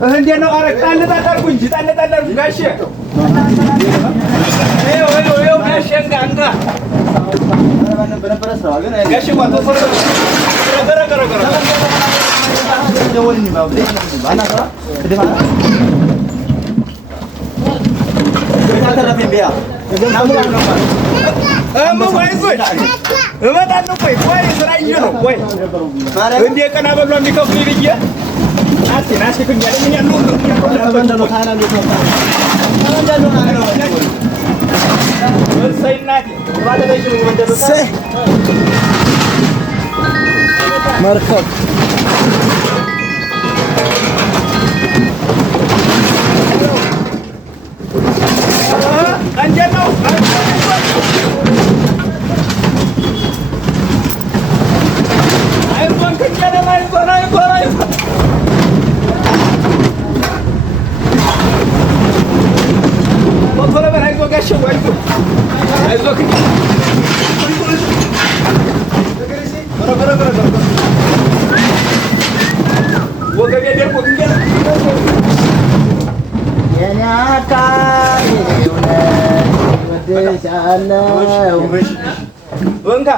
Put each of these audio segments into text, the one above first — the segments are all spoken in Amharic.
እንዴት ነው? ኧረ ጣል ጣል አድርጉ እንጂ ጣል ጣል አድርጉ ጋሼ። ይኸው ጋሼ እንጋ ጋሼ ሞቶ እመጣለሁ። ቆይ ስራ ይዤ ነው። ቆይ እንደ ቀና በሏ የሚከፍሉኝ ብዬ ናስቲ መርከብ እንዴት ነው? አይዞን ክንጀለም አይዞን አይዞን አይዞን ቶሎ በል አይዞህ ጋሼ አይዞህ ክንጀ ወገቤ ደርቆ ክንጀ የኔ አካል ወድሻለሁ ወንጋ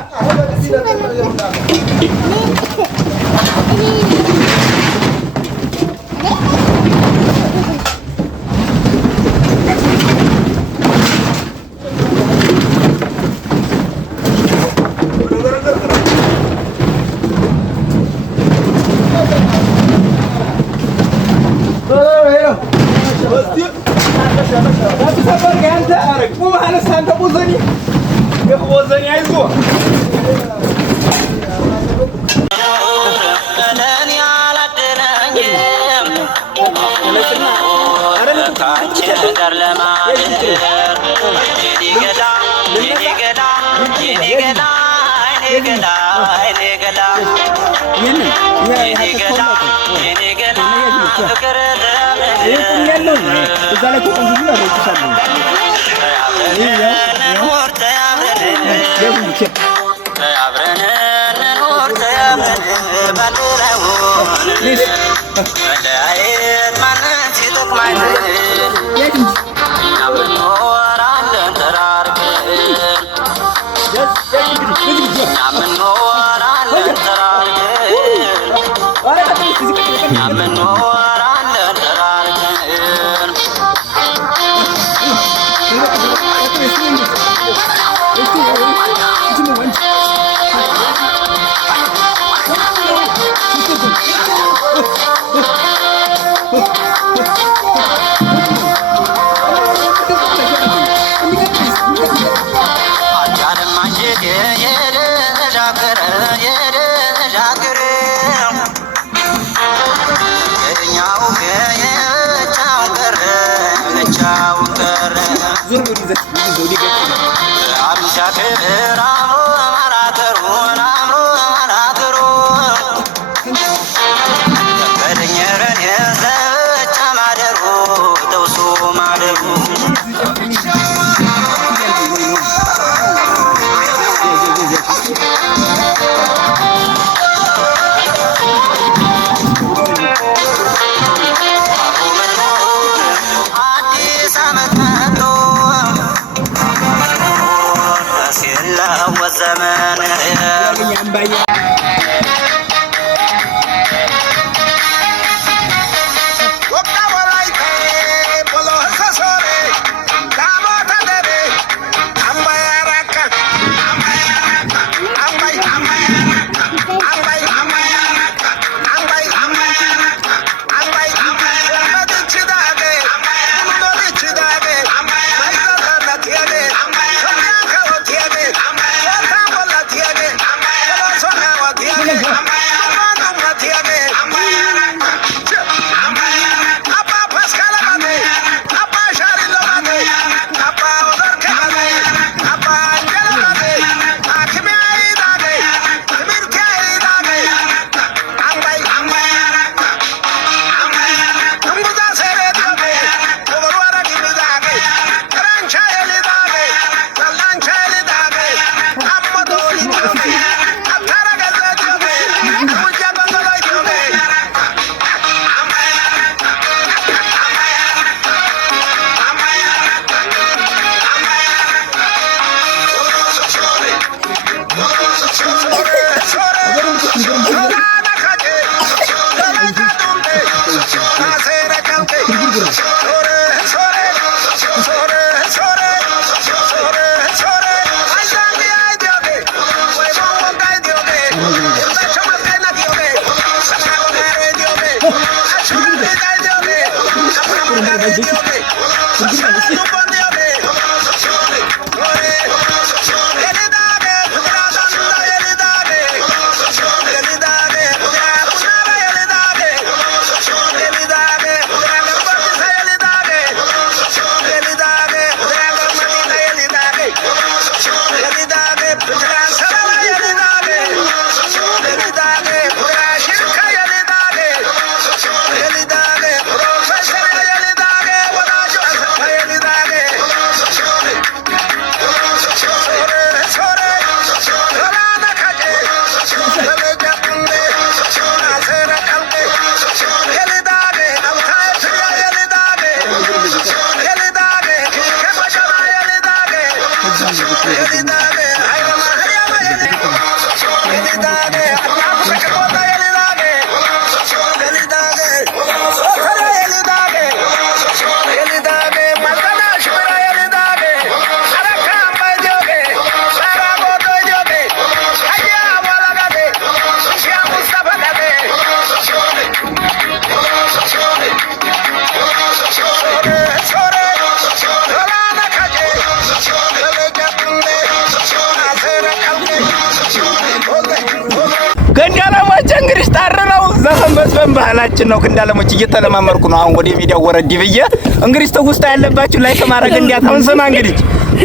ገንዳለሞች እንግዲህ ታረነው ዘፈን በስፈን ባህላችን ነው። ገንዳለሞች እየተለማመርኩ ነው። አሁን ወደ ሚዲያው ወረድ ብዬ እንግዲህ ተውስታ ያለባችሁ ላይክ ማድረግ እንዲያታውን ስማ እንግዲህ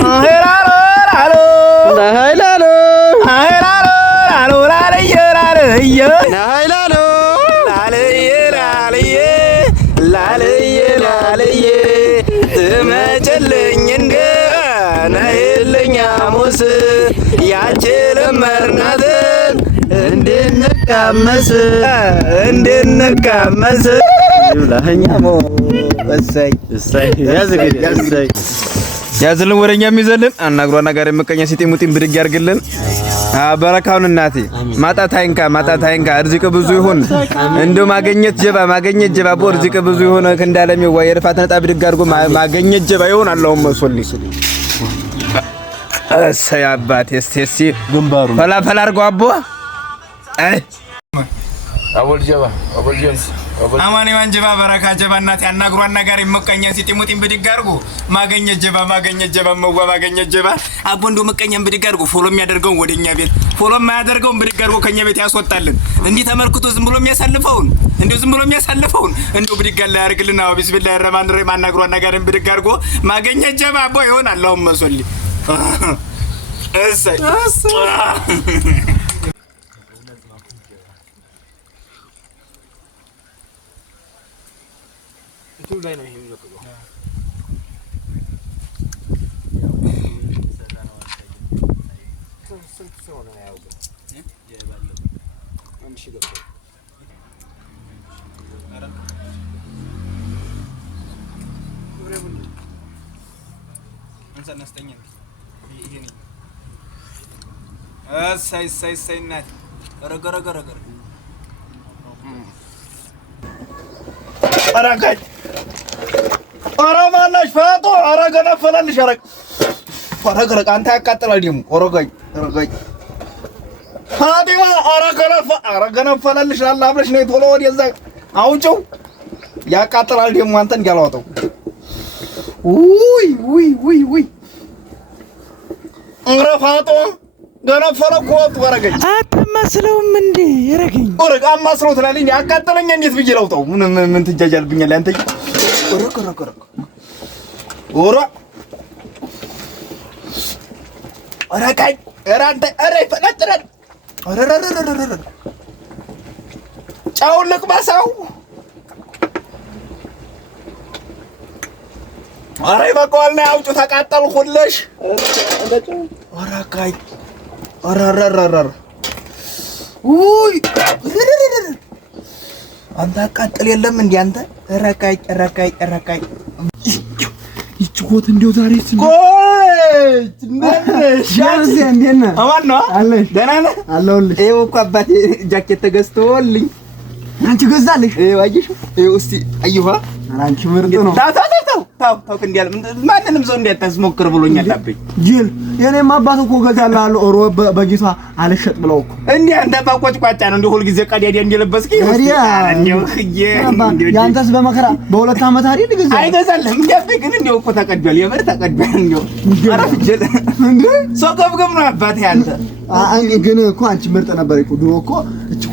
አሄራሮ አሎ ናሃይላሎ አሄራሮ አሎ ላለየራለየ ናሃይላሎ ላለየራለየ ላለየራለየ ትመጨልኝ እንደ ናይልኛ ሙስ ያችለመርናትን እንድንቀመስ ይብላኛሞ እሰይ እሰይ ያዝልን ወረኛ የሚዘልን አናግሯና ጋር የመቀኛ ሲጢሙጢን ብድግ ያርግልን። በረካውን እናቴ ማጣት አይንካ እርዝቅ ብዙ ይሁን እንደው ማገኘት ጀባ በርዝቅ ብዙ ይሁን ከእንዳለም ይዋይ የርፋት ነጣ ብድግ አድርጎ ማገኘት ጀባ ይሁን አላሁም መስልኝ እሰይ አባቴ እስቲ ግንባሩ ፈላ አርጎ አቦ አቦል ጀባ አማኔ ዋንጀባ በረካ ጀባ እናቴ አናግሯና ጋር የመቀኛ ሲጢሙጢን ብድግ አድርጎ ማገኘት ጀባ ማገኘት ጀባ አቦ እንደው መቀኛን ብድግ አድርጎ ፎሎ የሚያደርገውን ወደኛ ቤት ፎሎ የማያደርገውን ብድግ አድርጎ ከኛ ቤት ያስወጣልን። እንዲህ ተመልክቶ ዝም ብሎ የሚያሳልፈውን እንደው ብድግ ያለ ያርግልና ቢስሚላሂ ረህማን ረሂም አናግሯና ጋር ብድግ አድርጎ ማገኘት ጀባ አቦ ይሆን አላሁም መስሊ እሰይ ቱ ላይ ነው የሚለቀቀው። ስንት ሰው ነው ያውቀው? የባለው አንድ ሺህ ገብቶ አረ ወሬውን እንሰና አስተኛ ይሄ ነው። እሰይ እናት ገረገረ አራጋይ አራማናሽ ፈጦ አራገነፈለልሽ አራገረቅ አንተ ያቃጥላል ደሙ አራጋይ ፋጢማ አራገነፈለልሽ አላህ ብለሽ ነው ቶሎ ወደዛ አውጪው ያቃጥላል ደሙ አንተን ያላወጣው ውይ አራፋጦ ገነፈለ ኮት ወረገኝ አትመስለውም እንዴ ይረገኝ ወረጋ ማስለው ትላለኝ ያቃጥለኛ እንዴት ብዬ ላውጣው ምን ትጃጃልብኛል አንተ ወረቀ ወራ አራቃይ አራንተ አሬ ፈነጥረን አረረረረረ ጫውልቅ ባሳው አሬ በቃልና አውጩ ተቃጠልኩልሽ አራቃይ አረረረረ ውይ አንተ አቃጥል የለም እንዴ አንተ ረካይ ይችኮት እንደው ዛሬ ቆይት ነሽ ያንተ እንዴና አማን ነው አለሽ ደህና ነህ አለሁልሽ ይኸው እኮ አባቴ ጃኬት ተገዝቶልኝ አንቺ ገዛልሽ ይኸው አየሽ ይኸው እስቲ አይዋ አንቺ ምርጥ ነው ታው ታው እንዲያል ማንንም ሰው እንዲያታስሞክር ብሎኛል አበይ ጅል የኔም አባት እኮ ገዛልሃለሁ ሮብ በጊቷ አልሸጥ ብለው እኮ እንዴ አንተ ባቆጭቋጫ ነው እንደ ሁሉ ጊዜ ቀዳዳ እንደለበስክ እንደው ያንተስ በመከራ በሁለት ዓመት አይደል ገዛ አይገዛልህም እንዴ አበይ ግን እንደው እኮ ተቀዷል የምር ተቀዷል እንደው አረፍ ጅል እንዴ ሰው ገብገብ ነው አባት ያንተ አንዴ ግን እኮ አንቺ ምርጥ ነበር እኮ ድሮ እኮ እቺ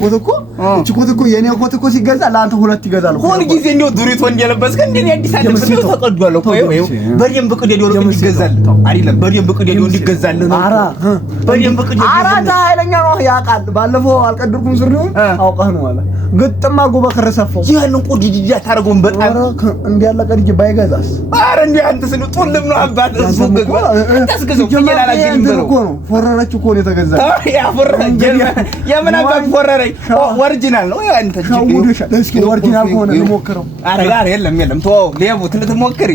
ኮት እኮ የኔ ኮት እኮ ሲገዛ ለአንተ ሁለት ይገዛል ሁሉ ጊዜ እንደው ዱሪቶ እንደለበስክ እንዴ አዲስ አዲስ ነው ተቀዷል እኮ ይኸው በደንብ ቅደዶ እንዲገዛል አይደለም በደንብ ቅደዶ እንዲገዛል ነው አራ በደንብ ቅደዶ አራ ኃይለኛ ነው ያውቃል ባለፈው አልቀድርኩም ሱሪውን አውቀህ ነው አለ ግጥማ ጎባ ከረሰፈው ያንን ቁዲዲያ ታርጎን በጣም እንዴ ያለ ቀድጅ ባይገዛስ አረ እንዴ አንተ ስለ ጦልም ነው አባት እሱ ገባ ታስገዘው ይላላጅ እኮ ነው ፎረረች እኮ ነው የተገዛ ያ ፎረረች የምን አባት ፎረረች ኦሪጂናል ነው አንተ እስኪ ኦሪጂናል ሆነ ልሞክረው አረ ጋር የለም ተው ሌቡ ትልትሞክሪ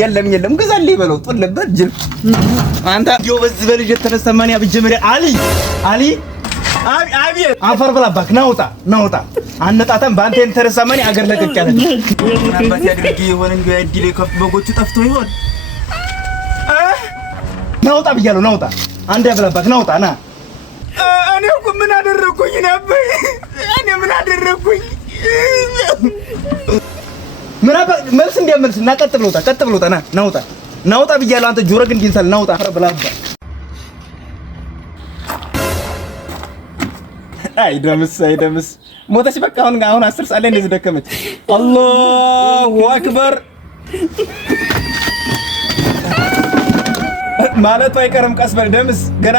የለም ግዛልኝ በለው ጦልበት ጅል አንተ ጆ በዚህ በልጅ ተነስተማን ያብጀመሪ አሊ አቤት አፈር ብላባክ ናውጣ አነጣተን ባንተ ተነስተማን አገር ለቀቅ ያለ አባት ያድርጊ ይሆን እንዴ እድል ከፍ በጎቹ ጠፍቶ ይሆን ናውጣ ብያለሁ ናውጣ አንዴ ብላባክ ናውጣ ና እኔ እኮ ምን አደረኩኝ ነበር እኔ ምን አደረኩኝ መልስ እንዲያመልስ እና ቀጥ ብሎታ ናውጣ ብያለሁ አንተ ጆሮ ግን ዲንሳል ናውጣ ብላባ አይ ደምስ ሞተች በቃ አሁን 10 ሰዓት ላይ እንደዚህ ደከመች አላሁ አክበር ማለቱ አይቀርም ቀስ በል ደምስ ገና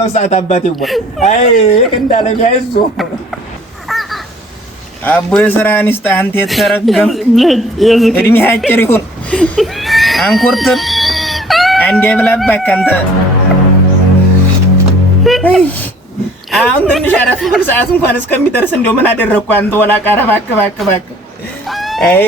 ነው ሰዓት አባቴ ወይ አይ እንዳለ ያይዞ አቦ የሥራህን ይስጥህ አንተ የተረገም እድሜህ አጭር ይሁን አንኮርትም አንዴ ብላባክ አንተ አሁን ትንሽ አረፍ ብል ሰዓት እንኳን እስከሚደርስ እንደው ምን አደረግኩ አንተ ወላ ቀረ እባክህ አይ